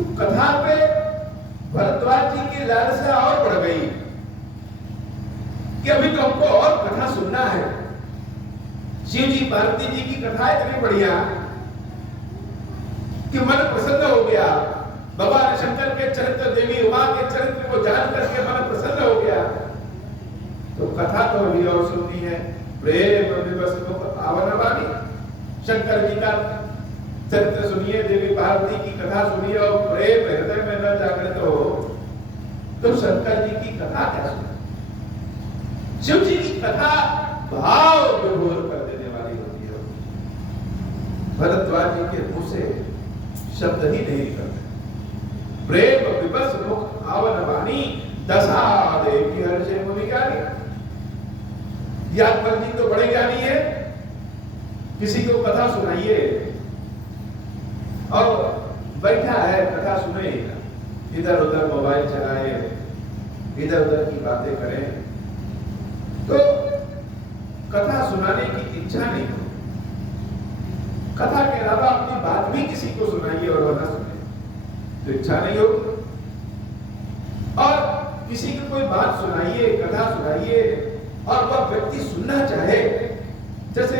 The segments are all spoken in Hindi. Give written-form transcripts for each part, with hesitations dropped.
तो कथा पे भरद्वाज जी की लालसा और बढ़ गई कि अभी तो हमको और कथा सुनना है। शिव जी पार्वती जी की कथा इतनी बढ़िया कि मन प्रसन्न हो गया। भगवान शंकर के चरित्र, देवी उमा के चरित्र को जान करके मन प्रसन्न हो गया। तो कथा तो अभी और सुननी है। प्रेम विवश मुख आवन वाणी, शंकर जी का चरित्र सुनिए, देवी पार्वती की कथा सुनिए और प्रेम हृदय में न जागृत हो तो शंकर जी की कथा क्या सुने। शिव जी की कथा भाव विभोर कर देने वाली होती है। भरद्वाज जी के मुंह से शब्द ही नहीं निकलते। प्रेम विवश मुख आवन वाणी, दशा देखी हर्षे मुनि ज्ञानी। यादव जी तो बड़े ज्ञानी है, किसी को कथा सुनाइए और बैठा है कथा सुनेगा, इधर उधर मोबाइल चलाए, इधर उधर की बातें करें, तो कथा सुनाने की इच्छा नहीं हो। कथा के अलावा अपनी बात भी किसी को सुनाइए और वह न सुने तो इच्छा नहीं हो। और किसी की कोई बात सुनाइए, कथा सुनाइए और वह व्यक्ति सुनना चाहे। जैसे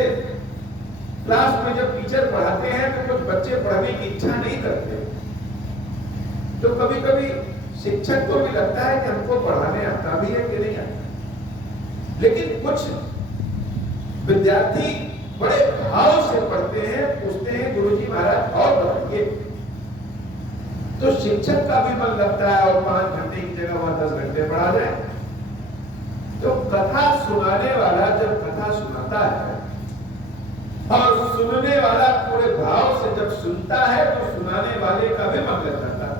क्लास में जब टीचर पढ़ाते हैं तो कुछ बच्चे पढ़ने की इच्छा नहीं करते, तो कभी कभी शिक्षक को भी लगता है कि हमको पढ़ाने आता भी है कि नहीं आता। लेकिन कुछ विद्यार्थी बड़े भाव से पढ़ते हैं, पूछते हैं गुरुजी महाराज और बताइए, तो शिक्षक का भी मन लगता है और 5 घंटे की जगह वहां 10 घंटे पढ़ा जाए। तो कथा सुनाने वाला जब कथा सुनाता है और सुनने वाला पूरे भाव से जब सुनता है तो सुनाने वाले का भी मन लग जाता है।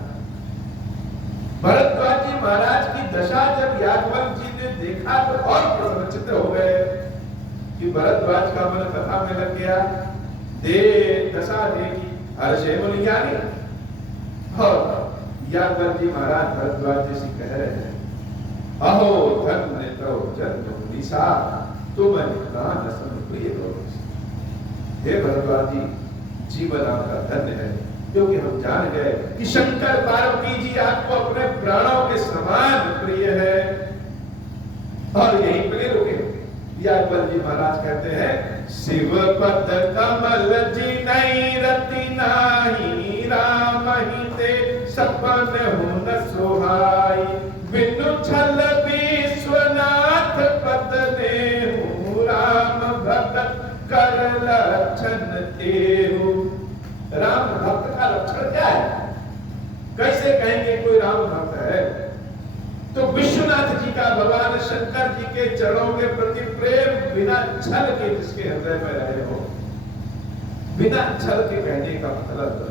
भरद्वाज जी महाराज की दशा जब याज्ञवल्क्य जी ने देखा तो और प्रसन्नचित्त हो गए कि भरद्वाज का मन कथा में लग गया। दे दशा देखी हर्षे मुनि ज्ञानी। और याज्ञवल्क्य जी महाराज भरद्वाज जी से कह रहे हैं, अहो धन्य तो जन्म निशा, तुम निदान सन प्रिय हो। हे भरद्वाज जी, जीवन आपका धन्य है, क्योंकि हम जान गए कि शंकर पार्वती जी आपको अपने प्राणों के समान प्रिय है। और यहीं पर रुके। याज्ञवल्क्य जी महाराज कहते हैं, शिव पद कमल जी नहीं रति नाही, राम ही ते सपन हो न सोहाई। बिनु छल विश्वनाथ पद ने हूँ, राम भक्त कर लक्षण तेहु। राम भक्त का लक्षण क्या है? कैसे कहेंगे कोई राम भक्त है? तो विश्वनाथ जी का, भगवान शंकर जी के चरणों के प्रति प्रेम बिना छल के जिसके हृदय में रहे हो। बिना छल के कहने का मतलब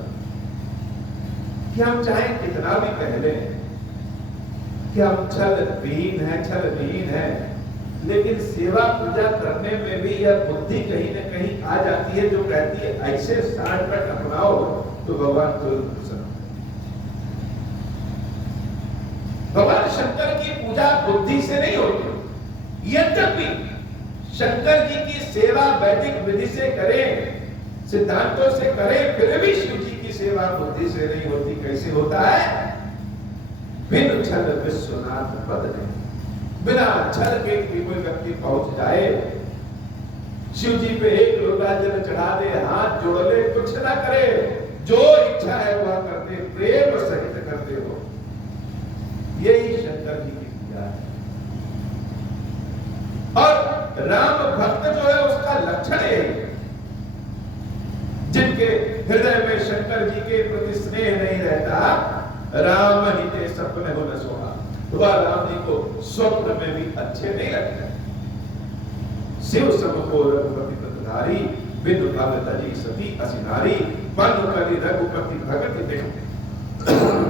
कि हम चाहे कितना भी कह लें कि हम छल विहीन है, लेकिन सेवा पूजा करने में भी यह बुद्धि कहीं न कहीं आ जाती है जो कहती है ऐसे शॉर्टकट अपनाओ तो भगवान तुरंत प्रसन्न। भगवान शंकर की पूजा बुद्धि से नहीं होती। यद्यपि शंकर जी की सेवा वैदिक विधि से करें, सिद्धांतों से करें, फिर भी शिव जी की सेवा बुद्धि से नहीं होती। कैसे होता है? बिन छल विश्वनाथ पद नहीं। बिना छल के कोई व्यक्ति पहुंच जाए, शिव जी पे एक लोटा जल चढ़ा दे, हाथ जोड़ ले, कुछ ना करे, जो इच्छा है वह करते, प्रेम सहित करते हो। यही शंकर जी की पूजा है। और राम भक्त जो है उसका लक्षण है, जिनके हृदय में शंकर जी के प्रति स्नेह नहीं रहता, राम ही ते सपने हो न सोहा, वह राम जी को स्वप्न में भी अच्छे नहीं लगते। शिव समको रघुपति प्रतिधारी, बिनु भगत जी सती असिनारी। बन करी रघुपति भगत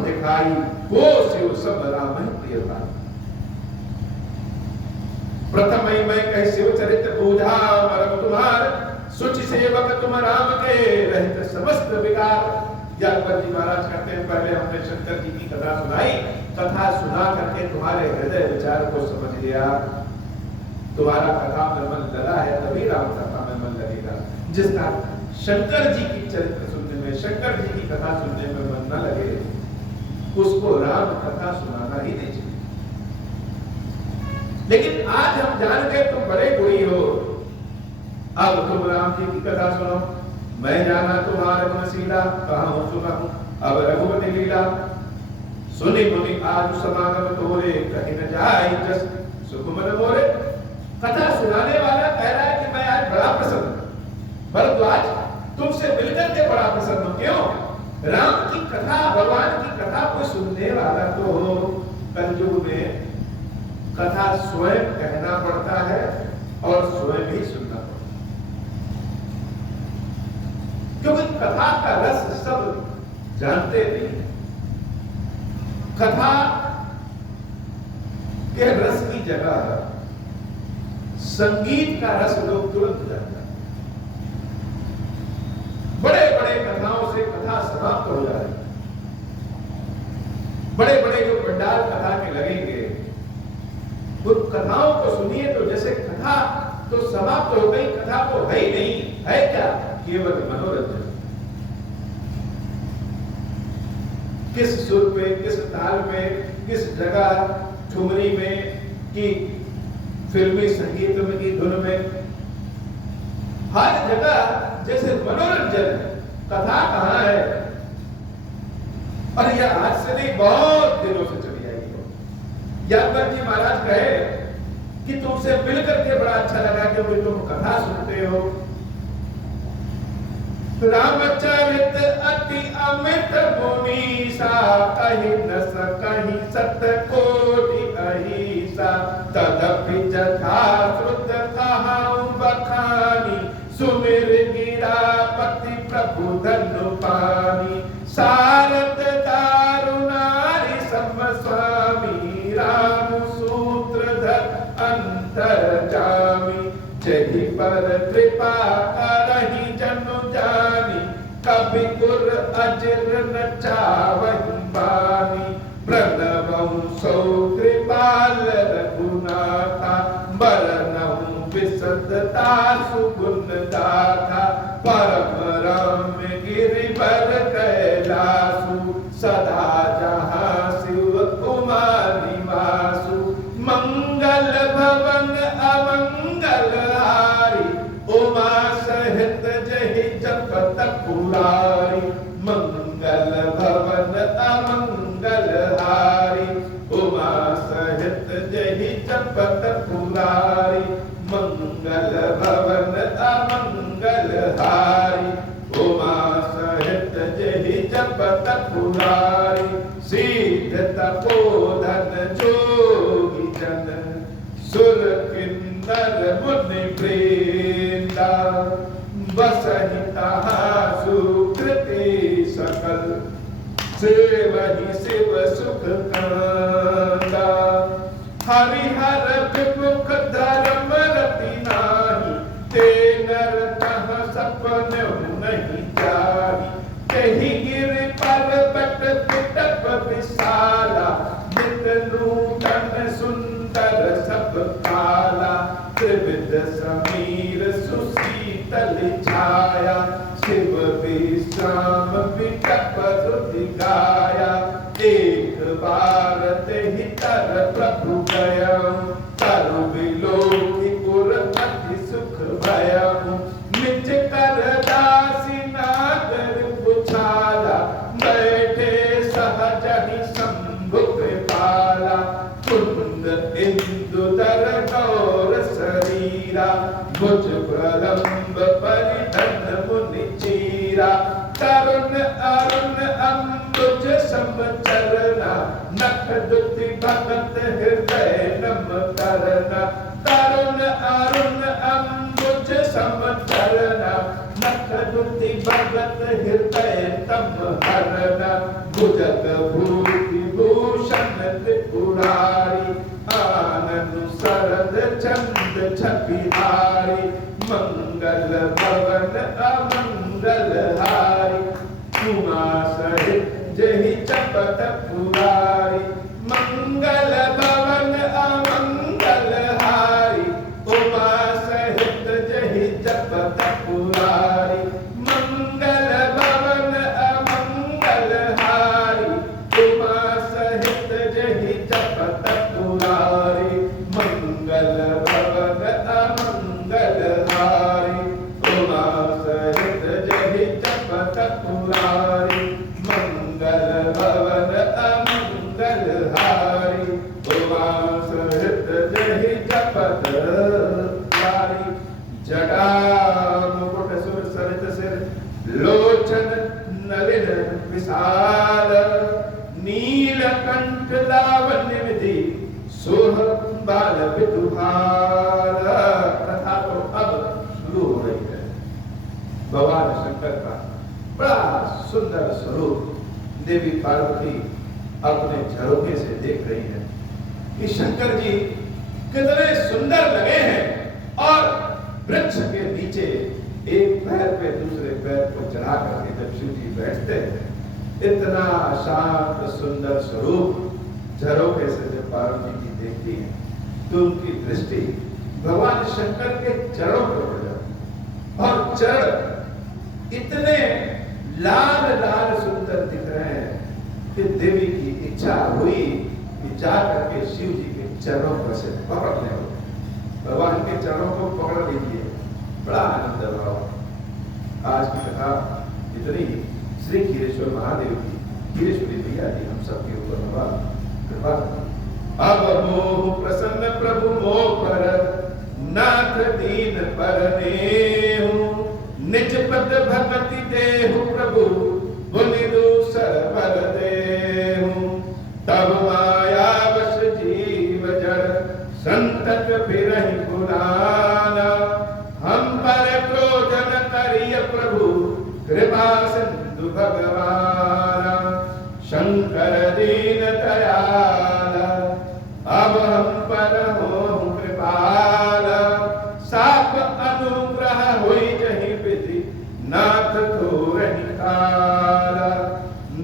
दिखाई, वो शिव सब राम है प्रिय भाई। प्रथम ही मैं कह शिव चरित्र पूजा मरम तुम्हार, सुचि सेवक तुम राम के रहित समस्त विकार। याज्ञवल्क्य जी महाराज कहते हैं, पहले हमने शंकर जी की कथा सुनाई, कथा सुना करके तुम्हारे हृदय विचार को समझ लिया, तुम्हारा कथा में मन लगा है, तभी राम कथा में मन लगेगा। जिसका शंकर जी की चरित्र सुनने में, शंकर जी की कथा सुनने में मन न लगे उसको राम कथा सुनाना ही नहीं चाहिए। लेकिन आज हम जान गए तुम बड़े गुणी हो, अब तुम राम जी की कथा सुनो। मैं जाना तुम्हारे गुणशीला, कहां सुना हूं अब रघुपति लीला। सुनि मुनि आज समागम तोरे, कहीं न जाए जस सुकुमन मोरे। कथा सुनाने वाला कह रहा है कि मैं आज बड़ा प्रसन्न हूं, भरद्वाज तुमसे मिलकर के बड़ा प्रसन्न हूं। क्यों? राम की कथा, भगवान की कथा को सुनने वाला तो हो। कलयुग में कथा स्वयं कहना पड़ता है और स्वयं ही सुनना पड़ता है, क्योंकि कथा का रस सब जानते नहीं। कथा के रस की जगह संगीत का रस लोग तुरंत जानते हैं। बड़े बड़े कथाओं से कथा समाप्त हो जाए, बड़े बड़े जो पंडाल कथा के लगेंगे, उन कथाओं को सुनिए तो जैसे कथा तो समाप्त हो गई, कथा तो है ही नहीं, है क्या? केवल मनोरंजन। किस सुर पे, किस ताल में, किस जगह, ठुमरी में कि फिल्मी संगीत में की धुन में, हर जगह जैसे मनोरंजन है, कथा कहां है? और यह आज से नहीं, बहुत दिनों से चली आई है। यादव जी महाराज कहे कि तुमसे मिलकर के बड़ा अच्छा लगा क्योंकि तुम कथा सुनते हो। रामचरित अति अमित मुनीसा, कहि न सकहि सत कोटि अहिसा। तदपि जथा श्रुत कहाऊं बखानी, सुमिर गिरापति प्रभु धनु पानी। सारद दारुनारी सम स्वामी, राम सूत्रधर अंतर्जामी। जहि पर कृपा करहि जनु जानी, कवि गुर अजर न चावहि बानी। प्रणवं सौ कृपाल रघुनाथा, बरनहु विशदता सुगुण दाता। परम रम्य गिरिवर कैलासु, सदा जहाँ शिव उमा निवासु। मंगल भवन अमंगल हारी, उमा सहित जहि जपत पुरारी। मंगल भवन अमंगल हारी, उमा सहित जहि जपत पुरारी। मंगल भवन अमंगल हारी, उमा सहित जहि जपत पुरारी। सिद्ध तपोधन जोगी जन, सुर किन्नर मुनि वृंदा। बसहि तहाँ सुकृति सकल, सेवहि शिव सुख कांदा। हरिहर विमुख धर्म रति नाही, ते नर तहाँ सपन नहीं जाही। कही गिर पर्वत पिटप विशाला, नित नूतन सुंदर सब काला। त्रिविध समीर सुशीतल छाया, शिव विश्राम विटप श्रुति गाया। एक बार तेहि तर प्रभु गयम्, तरु विलोकि पुर अति सुख भयम्। निज कर दासी नागर पुछाला, बैठे सहजहि शंभु कृपाला। कुंद इंदुदर गौर शरीरा, भुज प्रलंब परिधन मुनि चीरा। तरुण अरुण अम्बुज समचरना, नख दुति भगत हृदय नम करना। तरुण अरुण अम्बुज समचरना, नख दुति भगत हृदय तम हरना। भुजग भूति भूषण त्रिपुरारी, आनंद सरद चंद छपिहारी। मंगल भवन अमंगल हारी, उमा सहित जहि जपत पुरारी। मंगल भवन अमंगल हारी, उमा सहित जहि जपत पुरारी। मंगल भवन अमंगल हारी, उमा पुरारी, मंगल भवन अमंगल हारी, उमास हृदय जपत लारी, जटा मुकुट सुर सरित सिर, लोचन नलिन विशाल, नीलकंठ लावण्य विधि, सोह बाल विदुभाल। कथा तो अब शुरू हो रही है। भगवान शंकर का बड़ा सुंदर स्वरूप देवी पार्वती अपने झरोखे से देख रही है कि शंकर जी कितने सुंदर लगे हैं, और वृक्ष के नीचे एक पैर पे दूसरे पैर को चढ़ा करके जब शिव जी बैठते हैं, इतना शांत सुंदर स्वरूप झरोखे से जब पार्वती जी देखती है तो उनकी दृष्टि भगवान शंकर के चरणों पर पड़ जाती, और चरण इतने लाल लाल सुंदर दिख रहे हैं कि देवी की इच्छा हुई कि जा करके शिव जी के चरणों पर से पकड़ ले, भगवान के चरणों को पकड़ लीजिए। बड़ा आनंद भाव। आज की कथा इतनी ही। श्री खीरेश्वर महादेव की, खीरेश्वरी मैया जी हम सबके ऊपर कृपा। अब मोह प्रसन्न प्रभु मोह पर, नाथ दीन पर नेहु, निज पद भगति देहु प्रभु, मुनि दूसर बल देहु। तब माया वश जीव जड़, संतत बिरहि पुराना, हम पर क्रोधन करिय प्रभु, कृपा सिंधु भगवाना। शंकर दीन दयाल, अब हम पर हो कृपाल, साप अनुग्रह होई जहि विधि, नाथ थोरहि काल।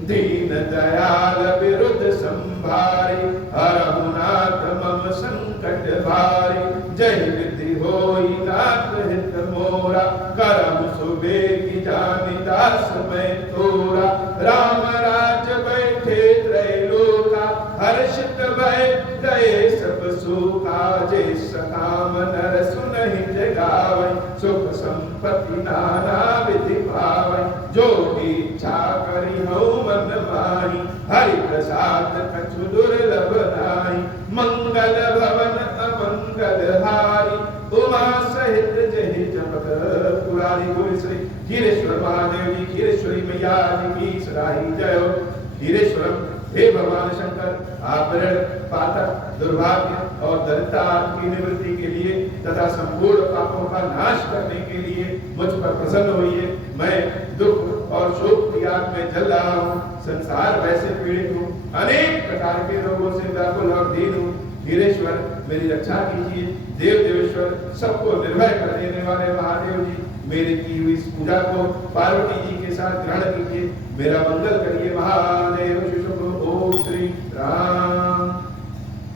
दीन दयाल विरुद्ध संभारी, हरहु नाथ मम संकट भारी। जहि विधि होई नाथ हित मोरा, करम सुबेगी जानि दास मैं तोरा। राम राज बैठे त्रैलोका, हर्षित भय गए सब सुखा। जे सकाम नर सुनहि जगावै, सुख संपत्ति नाना विधि पावै। जो इच्छा करि हऊ मन माहि, हरि प्रसाद कछु दुर्लभ नाहि। मंगल भवन अमंगल हारी, उमा सहित जहि जपत पुरारी। बोले श्री खीरेश्वर महादेव जी, खीरेश्वरी मैया जी की सराही जय हो। खीरेश्वरम, हे भगवान शंकर, आप ऋण पातक दुर्भाग्य और दरिद्रता की निवृत्ति के लिए तथा संपूर्ण पापों का नाश करने के लिए मुझ पर प्रसन्न होइए। मैं दुख और शोक की आग में जल रहा हूँ, संसार वैसे पीड़ित हूँ, अनेक प्रकार के रोगों से व्याकुल और दीन हूँ। खीरेश्वर मेरी रक्षा कीजिए। देव देवेश्वर, सबको निर्भय कर देने वाले महादेव जी, मेरी की हुई इस पूजा को पार्वती जी के साथ ग्रहण कीजिए। मेरा मंगल करिए महादेव। ओम श्री राम